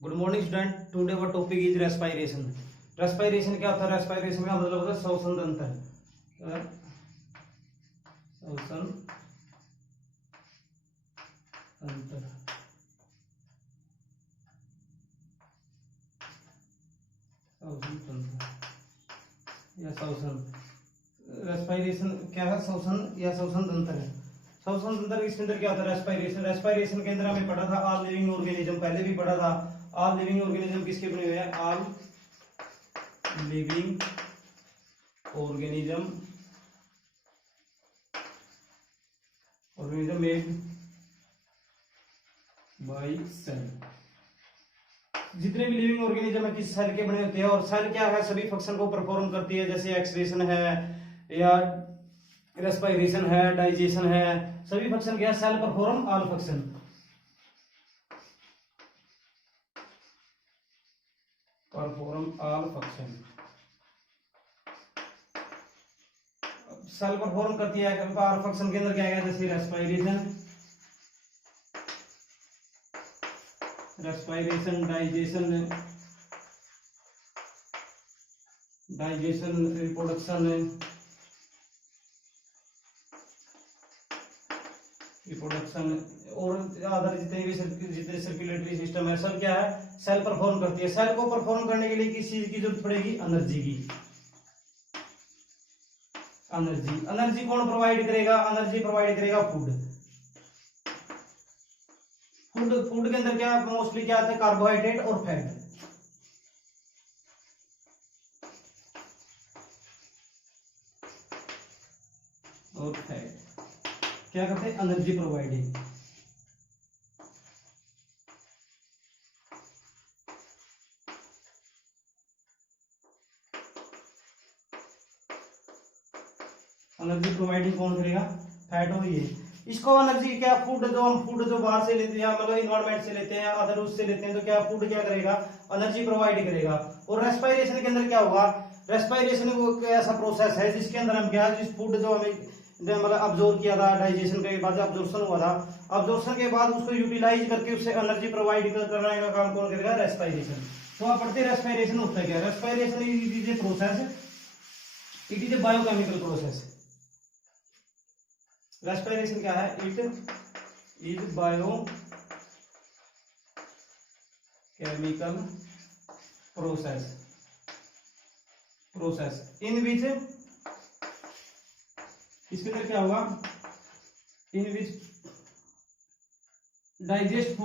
Good morning student. Today our topic is respiration. Respiration क्या होता है? रेस्पिरेशन का मतलब होता है श्वसन तंत्र। श्वसन तंत्र, श्वसन तंत्र या श्वसन। रेस्पिरेशन क्या है? श्वसन या श्वसन तंत्र है। श्वसन तंत्र इसके अंदर क्या होता है? रेस्पिरेशन। रेस्पिरेशन के अंदर हमें पढ़ा था ऑल लिविंग ऑर्गेनिज्म, पहले भी पढ़ा था। ऑल लिविंग ऑर्गेनिज्म किसके बने हुए हैं? All living organism made by cell. जितने भी लिविंग ऑर्गेनिज्म है किसी सेल के बने होते हैं, और सेल क्या है? सभी फंक्शन को परफॉर्म करती है, जैसे एक्सक्रीशन है या रेस्पिरेशन है, डाइजेशन है, सभी फंक्शन क्या है? Cell perform all function. Perform all function cell perform करती है ऑल फंक्शन के अंदर क्या है? जैसे रेस्पिरेशन, डाइजेशन, रिप्रोडक्शन और अदर जितने सर्कुलेटरी सिस्टम है, सब क्या है? सेल परफॉर्म करती है। सेल को परफॉर्म करने के लिए किस चीज की जरूरत पड़ेगी? एनर्जी की। एनर्जी कौन प्रोवाइड करेगा? एनर्जी प्रोवाइड करेगा फूड। फूड के अंदर क्या मोस्टली क्या आते हैं? कार्बोहाइड्रेट और फैट। क्या करते हैं? Energy providing. एनर्जी प्रोवाइडिंग कौन करेगा? फैट हो। ये इसको एनर्जी क्या फूड जो बाहर से लेते हैं, मतलब इन्वायरमेंट से लेते हैं, अदर उससे लेते हैं, तो क्या फूड क्या करेगा? एनर्जी प्रोवाइड करेगा। और रेस्पिरेशन के अंदर क्या होगा? रेस्पिरेशन वो ऐसा प्रोसेस है जिसके अंदर हम क्या, जिस फूड जो हमें मतलब अब्जॉर्ब किया था, डाइजेशन के बाद अब्जॉर्प्शन हुआ था, अब्जॉर्प्शन के बाद उसको यूटिलाइज करके उससे एनर्जी प्रोवाइड करने का काम कौन करेगा? रेस्पिरेशन। तो आप पढ़ते रेस्पिरेशन होता है क्या? Respiration is a process, it is a biochemical process. Respiration क्या है? It is biochemical process in which, इसके अंदर क्या होगा? In which digested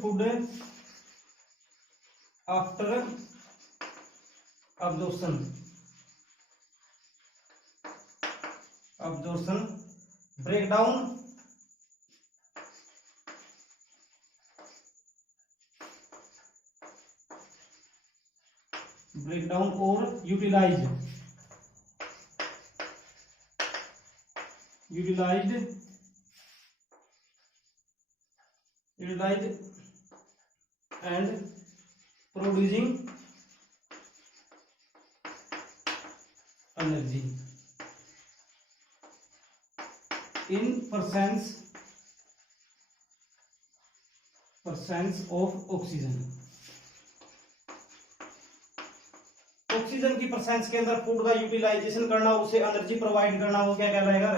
food after absorption breakdown or utilized and producing energy in percents of oxygen। Oxygen की percent के अंदर food का यूटिलाइजेशन करना, उसे एनर्जी प्रोवाइड करना, वो क्या कहलाएगा?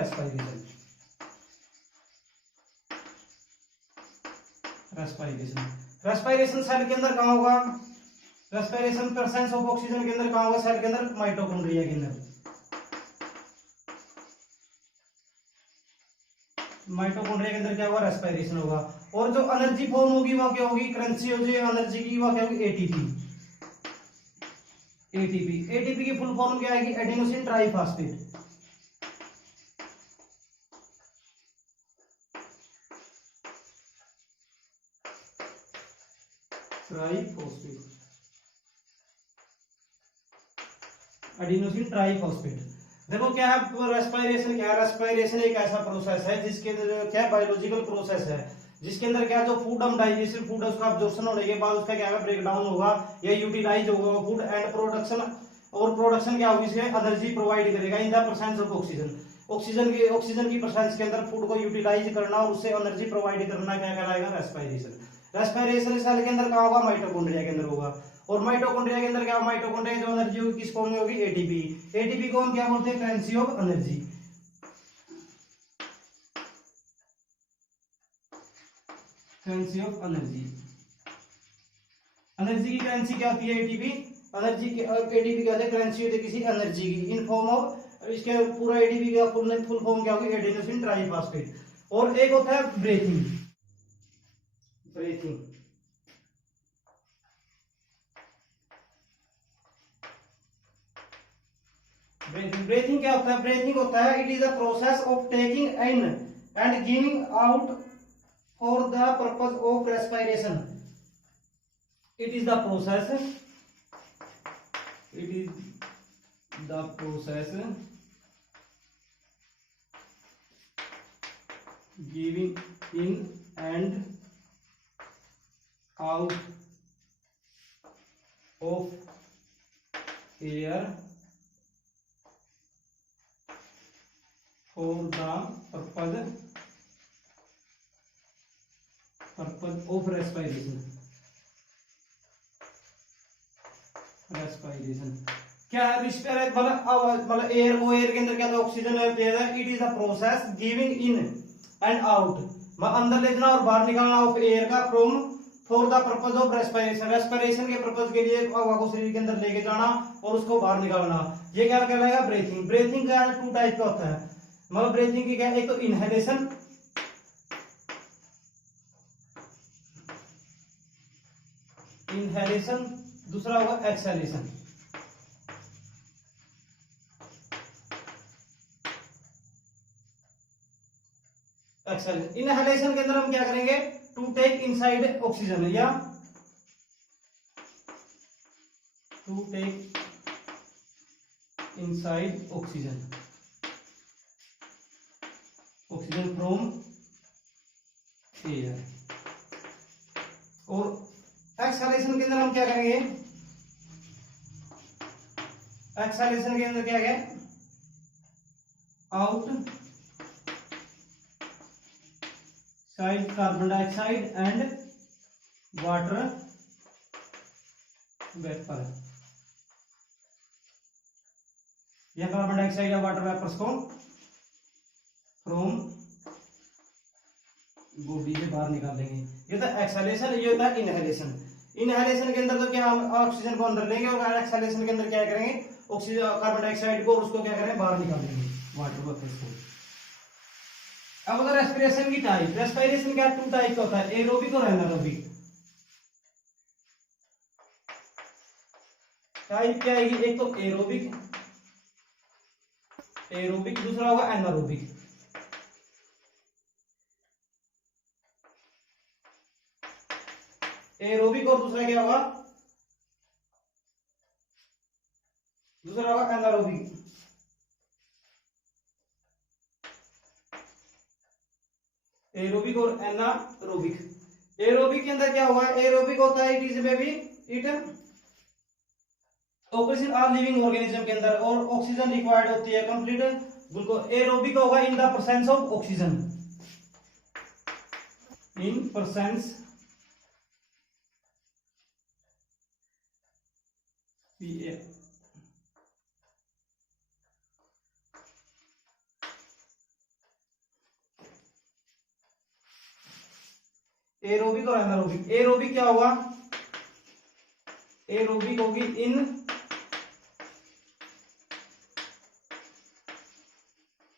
रेस्पिरेशन सेल के अंदर कहां होगा? रेस्पिरेशन परसेंट ऑफ ऑक्सीजन के अंदर कहां होगा? सेल के अंदर, माइटोकॉन्ड्रिया के अंदर। माइटोकॉन्ड्रिया के अंदर क्या होगा? रेस्पिरेशन होगा। और जो एनर्जी फॉर्म होगी वो क्या होगी? करेंसी हो जाए एनर्जी की, वो क्या होगी? एटीपी की फुल फॉर्म क्या आएगी? Adenosine triphosphate. Adenosine triphosphate. देखो क्या है रेस्पिरेशन? क्या है? रेस्पिरेशन एक ऐसा प्रोसेस है जिसके अंदर क्या, बायोलॉजिकल प्रोसेस है, जिसके अंदर क्या, जो फूड हम डाइजेशन फूड है उसका अब्जॉर्प्शन होने के बाद उसका क्या है? ब्रेक डाउन होगा या यूटिलाइज होगा फूड, एंड प्रोडक्शन। और प्रोडक्शन क्या होगी? इसमें एनर्जी प्रोवाइड करेगा in the presence of oxygen. Oxygen की प्रेजेंस के अंदर फूड को यूटिलाइज करना और उससे एनर्जी प्रोवाइड करना क्या कहलाएगा? रेस्पिरेशन। रेस्पिरेशन सेल के अंदर क्या होगा? माइटोकॉन्ड्रिया के अंदर होगा। और माइटोकॉन्ड्रिया के अंदर क्या? माइटोकॉन्ड्रिया की जो एनर्जी होगी किस फॉर्म में होगी? एटीपी। एटीपी को हम क्या बोलते हैं? Currency of energy. Currency of energy. Energy की करेंसी क्या होती है? एटीपी। एनर्जी की एटीपी क्या होती है? करेंसी होती है किसी एनर्जी की इन फॉर्म ऑफ, इसके पूरा एटीपी का फुल फॉर्म क्या होगी? Adenosine triphosphate. और एक होता है ब्रीथिंग। ब्रीथिंग ब्रीथिंग क्या होता है? ब्रीथिंग होता है it is a process of taking in and giving out for the purpose of respiration. It is the process giving in and out of air for the purpose of respiration। क्या है? मतलब air को, air के अंदर क्या था? Oxygen दे रहा है। It is a process giving in and out, अंदर ले जाना और बाहर निकालना ऑफ एयर का from for the purpose of respiration. Respiration के पर्पज के लिए हवा को शरीर के अंदर लेके जाना और उसको बाहर निकालना, ये क्या कहलाएगा? ब्रीथिंग। ब्रीथिंग का टू टाइप का होता है। मतलब ब्रीथिंग की क्या है? एक तो इनहेलेशन, दूसरा होगा एक्सहेलेशन। इनहेलेशन के अंदर हम क्या करेंगे? टू टेक इनसाइड ऑक्सीजन या to take inside oxygen from air. और एक्सहेलेशन के अंदर हम क्या करेंगे? एक्सहेलेशन के अंदर क्या है? Out side carbon dioxide and water vapour, या कार्बन डाइऑक्साइड या वाटर वेपर्स को फ्रॉम बॉडी से बाहर निकाल देंगे। ये था एक्सहेलेशन, ये होता है इनहेलेशन। इनहेलेशन के अंदर तो क्या हम ऑक्सीजन को अंदर लेंगे और एक्सहेलेशन के अंदर क्या करेंगे? ऑक्सीजन कार्बन डाइऑक्साइड को और उसको क्या करेंगे? बाहर निकाल देंगे वाटर वेपर्स को। अब अगर रेस्पिरेशन की टाइप, रेस्पिरेशन क्या टू टाइप का होता है? एरोबिक और एनारोबिक। टाइप क्या आएगी? एक तो एरोबिक, दूसरा होगा एनारोबिक। एरोबिक और दूसरा क्या होगा? दूसरा होगा एनारोबिक। एरोबिक और एनारोबिक। एरोबिक के अंदर क्या होगा? एरोबिक होता है it is baby it oxygen are living organism के अंदर और ऑक्सीजन रिक्वायर्ड होती है कंप्लीट ग्लूकोज। एरोबिक होगा in the presence of oxygen, in presence aerobic और एनारोबिक। एरोबिक क्या होगा? एरोबिक होगी इन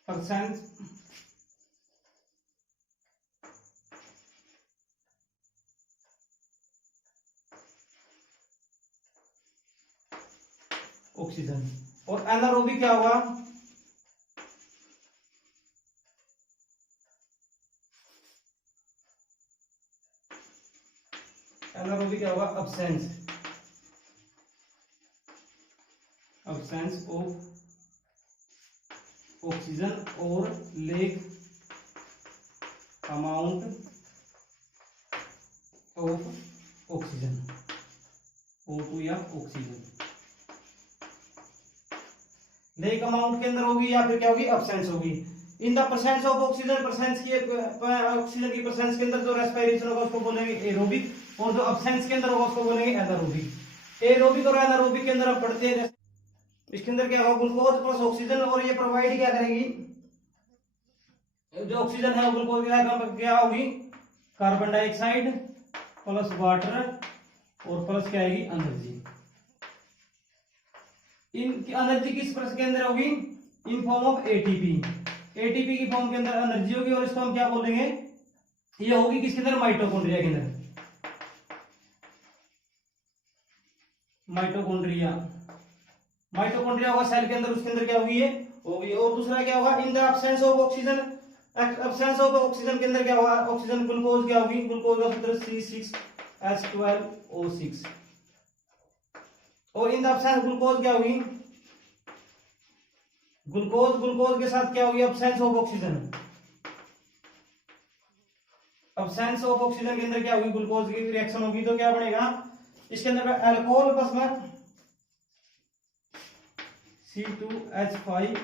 परसेंट ऑक्सीजन। और एनारोबिक क्या होगा? एनारोबिक क्या होगा? absence ऑफ ऑक्सीजन और lake amount of oxygen, O2 या ऑक्सीजन। लेक अमाउंट के अंदर होगी या फिर क्या होगी, अब्सेंस होगी। In the presence of oxygen, oxygen की प्रेजेंस के अंदर जो रेस्पिरेशन होगा उसको बोलेंगे एरोबिक, और जो अब्सेंस के अंदर होगा उसको बोलेंगे एनारोबिक। एरोबिक और एनारोबिक के अंदर आप पढ़ते हैं, इसके अंदर क्या होगा, ग्लूकोज प्लस ऑक्सीजन, और ये प्रोवाइड क्या करेगी, जो ऑक्सीजन है ग्लूकोज क्या होगी, कार्बन डाइऑक्साइड प्लस वाटर और प्लस क्या आएगी, एनर्जी। इन एनर्जी किस प्रकार के अंदर होगी, in form of ATP, ATP की फॉर्म के अंदर एनर्जी होगी, और इसको हम क्या बोलेंगे, ये होगी किसके अंदर, माइटोकॉन्ड्रिया के अंदर, माइटोकॉन्ड्रिया, माइटोकॉन्ड्रिया होगा सेल के अंदर, उसके अंदर क्या होगी, ये होगी। और दूसरा क्या होगा, in the absence of oxygen, absence of oxygen के अंदर क्या होगा, ऑक्सीजन ग्लूकोज क्या होगी, ग्लूकोज का सूत्र C6H12O6, और इन द एब्सेंस ग्लूकोज क्या होगी, ग्लूकोज, ग्लूकोज के साथ क्या होगी, absence of oxygen, absence of oxygen के अंदर क्या होगी, ग्लूकोज की रिएक्शन होगी, तो क्या बनेगा, इसके अंदर अल्कोहल प्लस में C2H5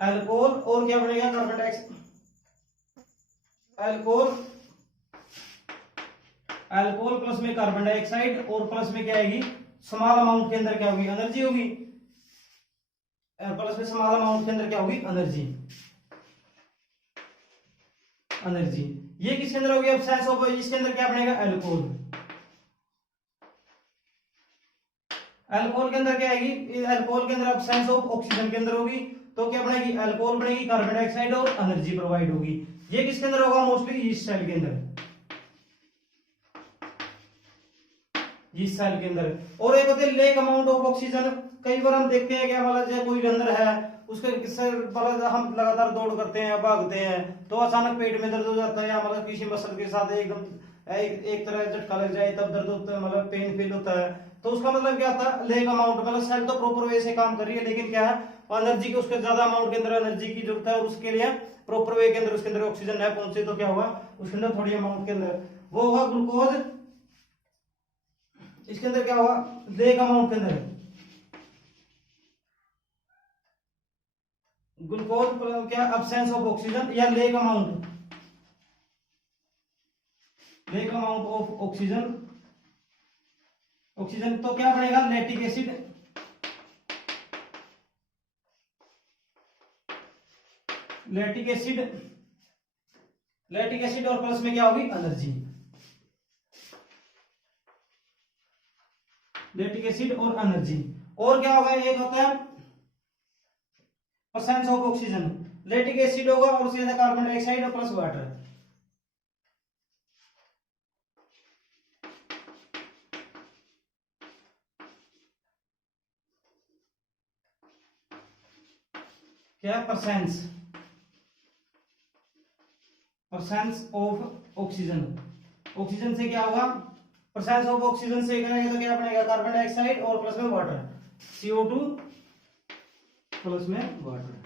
अल्कोहल, और क्या बनेगा, carbon dioxide, alcohol, alcohol plus में कार्बन डाइऑक्साइड, और प्लस में क्या आएगी, स्मॉल अमाउंट के अंदर क्या होगी, एनर्जी होगी, प्लस में स्मॉल अमाउंट के अंदर क्या होगी, एनर्जी, एनर्जी। ये किसके अंदर होगी, एब्सेंस ऑफ, इसके अंदर क्या बनेगा, अल्कोहल, अल्कोहल के अंदर क्या आएगी, अल्कोहल के अंदर एब्सेंस ऑफ ऑक्सीजन के अंदर होगी, तो क्या बनेगी, अल्कोहल बनेगी, कार्बन डाइऑक्साइड और एनर्जी प्रोवाइड होगी। ये किसके अंदर होगा, मोस्टली यीस्ट सेल के अंदर, यीस्ट सेल के अंदर। और एक होती है लेक अमाउंट ऑफ ऑक्सीजन, कई बार हम देखते हैं क्या, मतलब जैसे कोई अंदर है, उसके किससे मतलब हम लगातार दौड़ करते हैं, भागते हैं, तो अचानक पेट में दर्द हो जाता है, या मतलब किसी मसल के साथ एकदम एक तरह झटका लग जाए तब दर्द होता है, मतलब पेन फील होता है, तो उसका मतलब क्या होता है, लेक अमाउंट, मतलब सेल तो प्रॉपर वे से काम कर रही है, लेकिन क्या है, एनर्जी के उसके ज्यादा अमाउंट के अंदर एनर्जी की जरूरत है, और उसके लिए प्रॉपर वे के अंदर उसके अंदर ऑक्सीजन न पहुंचे, तो क्या होगा, उसके अंदर थोड़ी अमाउंट के अंदर वो होगा ग्लूकोज, इसके अंदर क्या होगा, लेक अमाउंट के अंदर ग्लूकोज क्या, एब्सेंस ऑफ ऑक्सीजन या lake amount, lake amount of oxygen, oxygen, तो क्या बनेगा, lactic acid, lactic acid, lactic acid, और प्लस में क्या होगी, एनर्जी, लैक्टिक एसिड और एनर्जी। और क्या होगा, एक होता है percent of oxygen, lactic acid होगा, और उसके साथ कार्बन डाइऑक्साइड और प्लस वाटर, क्या, percent, percent of oxygen, oxygen से क्या होगा, परसेंट ऑफ ऑक्सीजन से करेंगे तो क्या बनेगा, कार्बन डाइऑक्साइड और प्लस में वाटर, CO2 प्लस में वाटर।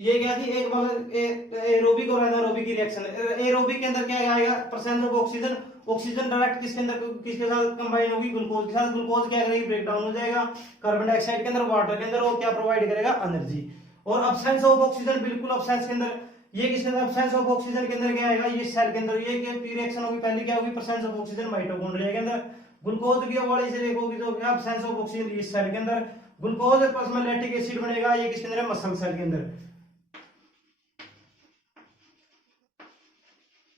ये क्या थी, एक मतलब एरोबिक और एनारोबिक की रिएक्शन। एरोबिक के अंदर क्या आएगा, percent of oxygen, oxygen direct किसके अंदर, किसके साथ कंबाइन होगी, ग्लूकोज के साथ, ग्लूकोज क्या करेगी, ब्रेक डाउन हो जाएगा कार्बन डाइऑक्साइड के अंदर, वाटर के अंदर, और क्या प्रोवाइड करेगा, एनर्जी। और एब्सेंस ऑफ ऑक्सीजन, बिल्कुल एब्सेंस के अंदर, ये किसके अंदर, एब्सेंस ऑफ ऑक्सीजन के अंदर क्या आएगा, ये सेल के अंदर, ये क्या रिएक्शन होगी, पहली क्या होगी, परसेंट ऑफ ऑक्सीजन माइटोकॉन्ड्रिया के अंदर, ग्लूकोज की हवाले से देखोगे तो क्या, एब्सेंस ऑफ ऑक्सीजन ये सेल के अंदर, ग्लूकोज प्लस में लैक्टिक एसिड बनेगा, ये किसके अंदर, मसल सेल के अंदर,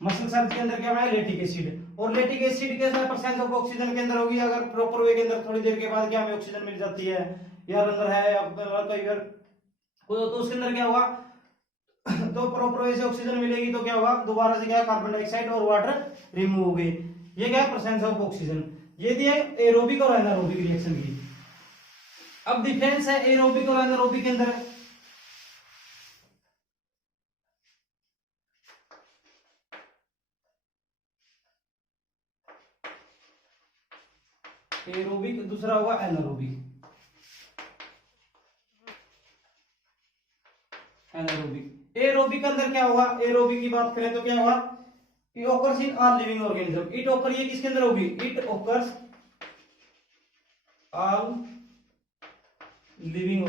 मसल सेल के अंदर क्या बना, लैक्टिक एसिड। और लैक्टिक एसिड के साथ परसेंट ऑफ ऑक्सीजन के अंदर होगी, अगर प्रॉपर वे के अंदर थोड़ी देर के बाद क्या हमें ऑक्सीजन मिल जाती है, यार अंदर है, या कई बार तो उसके अंदर क्या होगा, तो प्रॉपर वे से ऑक्सीजन मिलेगी, तो क्या होगा, दोबारा से क्या, कार्बन डाइऑक्साइड और वाटर रिमूव हो गए। ये क्या, परसेंट ऑफ ऑक्सीजन। ये थी एरोबिक और एनारोबिक रिएक्शन की। अब डिफरेंस है एरोबिक और एनारोबिक के अंदर, एरोबिक, दूसरा होगा एनारोबिक, एनारोबिक। एरोबिक के अंदर क्या होगा, एरोबिक की बात करें तो क्या होगा, it occurs in all living organism, it occur, ये किसके अंदर होगी, it occurs all living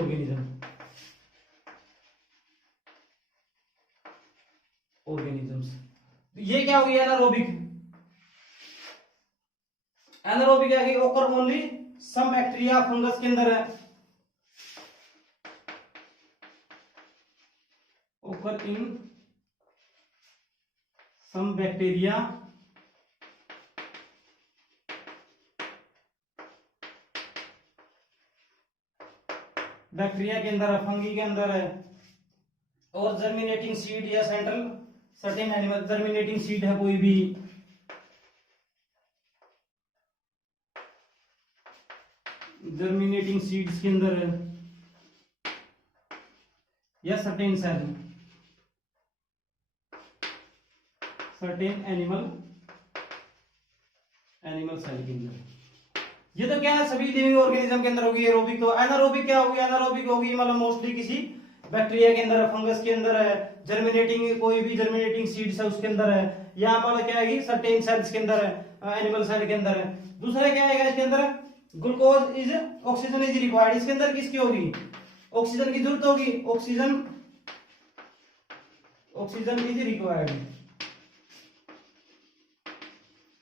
organisms. ये क्या हो गया एनारोबिक। एनारोबिक क्या है, ओकर ओनली सम बैक्टीरिया फंगस के अंदर है, ओकर इन सम बैक्टीरिया बैक्टीरिया के अंदर है, फंगी के अंदर है। और जर्मिनेटिंग सीड या central certain animal germinating seed है कोई भी, जर्मिनेटिंग सीड्स के अंदर है, या certain cell certain animal cell के अंदर। ये तो क्या है, सभी लिविंग ऑर्गेनिज्म के अंदर होगी। एरोबिक तो एनारोबिक क्या होगी, एनारोबिक होगी मतलब मोस्टली किसी बैक्टीरिया के अंदर है, फंगस के अंदर है, जर्मिनेटिंग कोई भी जर्मिनेटिंग सीड्स है उसके अंदर है, या मतलब क्या है सर्टेन सेल्स के अंदर है, एनिमल सेल के अंदर है। दूसरा क्या आएगा इसके अंदर, glucose is oxygen is required. इसके अंदर किसकी होगी, ऑक्सीजन की जरूरत होगी, ऑक्सीजन इज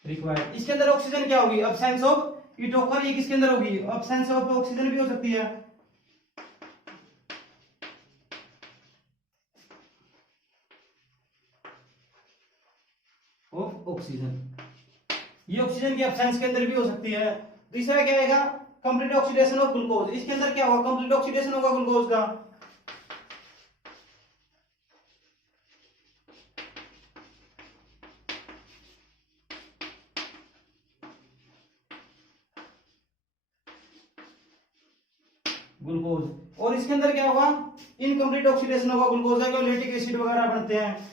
रिक्वायर्ड। इसके अंदर ऑक्सीजन क्या होगी, अब्सेंस ऑफ इट ऑकर। ये किसके अंदर होगी, अब्सेंस ऑफ ऑक्सीजन भी हो सकती है, ऑफ ऑक्सीजन। ये ऑक्सीजन की अब्सेंस के अंदर भी हो सकती है। तीसरा क्या आएगा, कंप्लीट ऑक्सीडेशन ऑफ ग्लूकोज। इसके अंदर क्या होगा, कंप्लीट ऑक्सीडेशन होगा ग्लूकोज का। ग्लूकोज। और इसके अंदर क्या होगा, इनकम्प्लीट ऑक्सीडेशन होगा ग्लूकोज का, लैक्टिक एसिड वगैरह बनते हैं।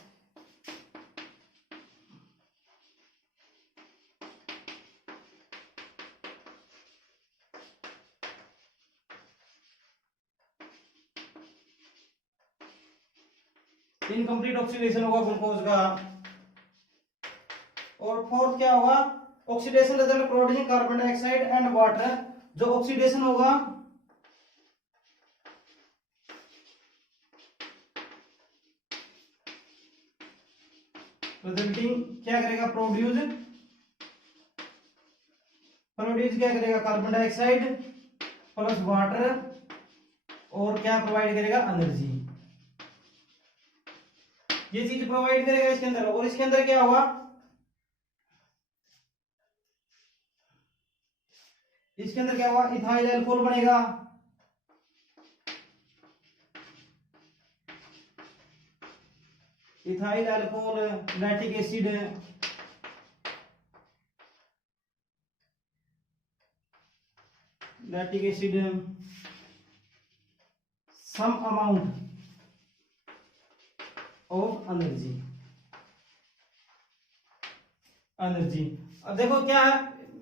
इनकम्प्लीट ऑक्सीडेशन होगा ग्लूकोज का। और फोर्थ क्या होगा, oxidation result producing carbon dioxide and water. जो ऑक्सीडेशन होगा रिजल्टिंग क्या करेगा, प्रोड्यूस क्या करेगा, कार्बन डाइऑक्साइड प्लस वाटर, और क्या प्रोवाइड करेगा, एनर्जी। ये चीज प्रोवाइड करेगा इसके अंदर। और इसके अंदर क्या होगा, इसके अंदर क्या होगा, इथाइल एल्कोहल बनेगा, ethyl alcohol, lactic acid, some amount of energy. अब देखो क्या है,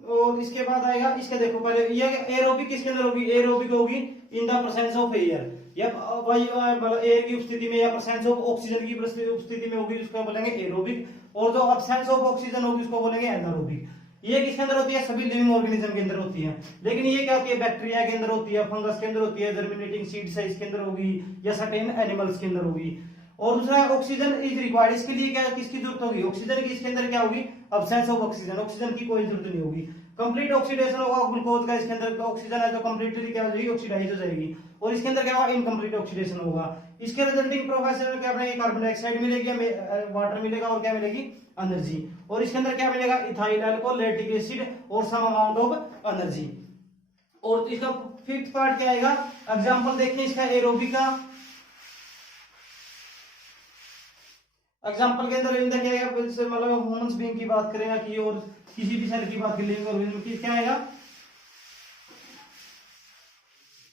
और इसके बाद आएगा, इसके देखो पहले ये एरोबिक किसके अंदर होगी, एरोबिक होगी in the presence of air, या मतलब एयर की उपस्थिति में या प्रेजेंस ऑफ ऑक्सीजन की उपस्थिति में होगी, उसको बोलेंगे एरोबिक। और जो अब्सेंस ऑफ ऑक्सीजन होगी उसको बोलेंगे एनारोबिक। ये किसके अंदर होती है, सभी लिविंग ऑर्गेनिज्म के अंदर होती है। लेकिन ये क्या होती है, बैक्टीरिया के अंदर होती है, फंगस के अंदर होती है, जर्मिनेटिंग सीड्स है इसके अंदर होगी, या सर्टेन एनिमल्स के अंदर होगी। और दूसरा ऑक्सीजन इज रिक्वायर्ड। इसके लिए क्या किसकी जरूरत होगी, ऑक्सीजन की। इसके अंदर क्या होगी, अब्सेंस ऑफ ऑक्सीजन, ऑक्सीजन की कोई जरूरत नहीं होगी। कंप्लीट ऑक्सीडेशन होगा ग्लूकोज का। इसके अंदर ऑक्सीजन है जो कंप्लीटली क्या हो जाएगी, ऑक्सीडाइज हो जाएगी। और इसके अंदर क्या होगा, इनकम्प्लीट ऑक्सीडेशन होगा। इसके रिजल्टिंग प्रोसेस में क्या बनेगी, कार्बन डाइऑक्साइड मिलेगी, वाटर मिलेगा, और क्या मिलेगी, एनर्जी। और इसके अंदर क्या मिलेगा, इथाइल अल्कोहल, लैक्टिक एसिड, और सम अमाउंट ऑफ एनर्जी। और इसका फिफ्थ पार्ट क्या आएगा, एग्जांपल देखिए इसका एरोबिक का। एग्जांपल के अंदर इंदर क्या आएगा, मतलब ह्यूमंस बीइंग की बात करेगा कि, और किसी भी सेल की बात कर लिविंग ऑर्गेनिज्म की, क्या आएगा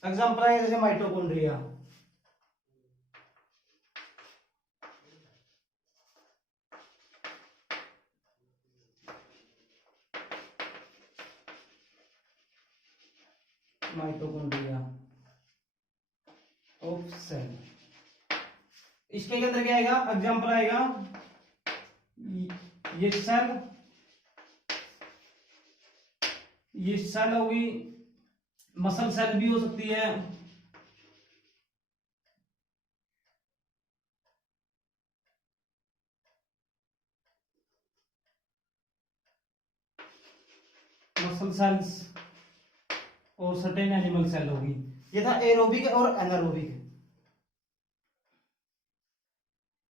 एग्जांपल आएगा, जैसे माइटोकॉन्ड्रिया। Mitochondria of cell. इसके अंदर क्या आएगा, एग्जांपल आएगा ये सेल होगी, मसल सेल भी हो सकती है, मसल सेल्स और सर्टेन एनिमल सेल होगी। ये था एरोबिक और एनारोबिक।